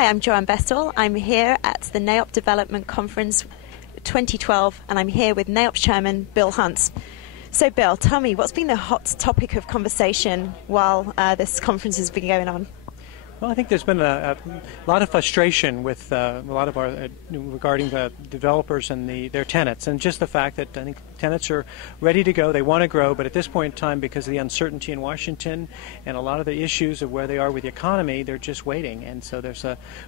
Hi, I'm Joanne Bestel. I'm here at the NAIOP Development Conference 2012, and I'm here with NAIOP Chairman Bill Hunt. So, Bill, tell me, what's been the hot topic of conversation while this conference has been going on? Well, I think there's been a lot of frustration with a lot of our regarding the developers and their tenants, and just the fact that I think tenants are ready to go. They want to grow, but at this point in time, because of the uncertainty in Washington and a lot of the issues of where they are with the economy, they're just waiting. And so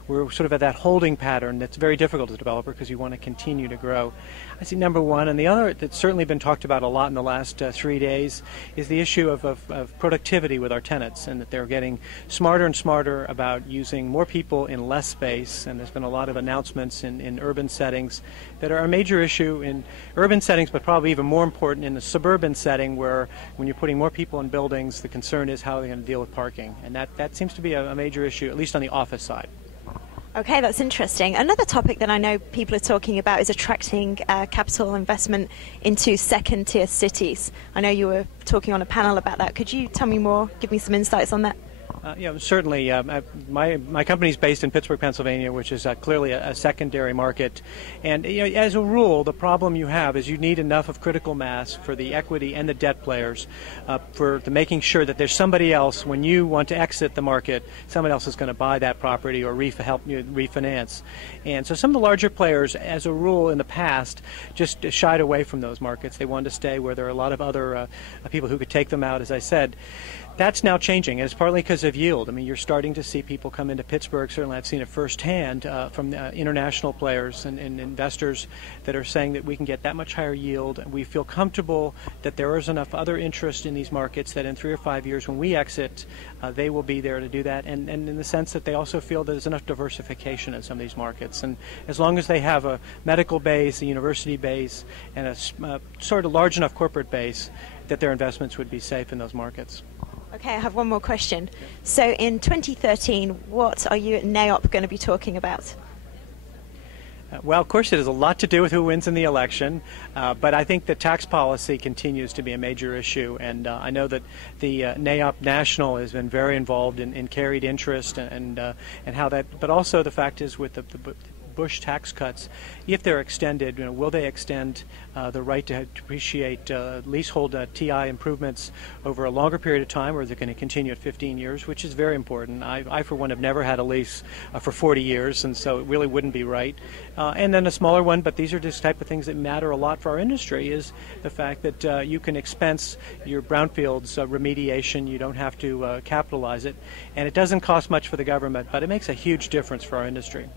we're sort of at that holding pattern that's very difficult as a developer because you want to continue to grow. I see number one, and the other that's certainly been talked about a lot in the last 3 days is the issue of productivity with our tenants, and that they're getting smarter and smarter about using more people in less space. And there's been a lot of announcements in urban settings that are a major issue in urban settings, but probably even more important in the suburban setting, where when you're putting more people in buildings, the concern is how they're going to deal with parking. And that seems to be a major issue, at least on the office side. Okay, that's interesting. Another topic that I know people are talking about is attracting capital investment into second-tier cities. I know you were talking on a panel about that. Could you tell me more, give me some insights on that? Certainly. My company is based in Pittsburgh, Pennsylvania, which is clearly a secondary market. And as a rule, the problem you have is you need enough of critical mass for the equity and the debt players for making sure that there's somebody else, when you want to exit the market, somebody else is going to buy that property or help you refinance. And so some of the larger players, as a rule in the past, just shied away from those markets. They wanted to stay where there are a lot of other people who could take them out, as I said. That's now changing, and it's partly because of yield. I mean, you're starting to see people come into Pittsburgh. Certainly I've seen it firsthand from international players and investors that are saying that we can get that much higher yield. We feel comfortable that there is enough other interest in these markets that in 3 or 5 years when we exit, they will be there to do that. And in the sense that they also feel there's enough diversification in some of these markets. And as long as they have a medical base, a university base, and a sort of large enough corporate base, that their investments would be safe in those markets. Okay, I have one more question. So in 2013, what are you at NAIOP going to be talking about? Well, of course, it has a lot to do with who wins in the election, but I think that tax policy continues to be a major issue, and I know that the NAIOP National has been very involved in carried interest and how that, but also the fact is with the Bush tax cuts, if they're extended, will they extend the right to depreciate leasehold TI improvements over a longer period of time, or is it going to continue at 15 years, which is very important. I for one, have never had a lease for 40 years, and so it really wouldn't be right. And then a smaller one, but these are just type of things that matter a lot for our industry, is the fact that you can expense your brownfields remediation. You don't have to capitalize it, and it doesn't cost much for the government, but it makes a huge difference for our industry.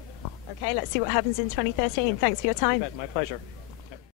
Okay, let's see what happens in 2013. Thanks for your time. My pleasure.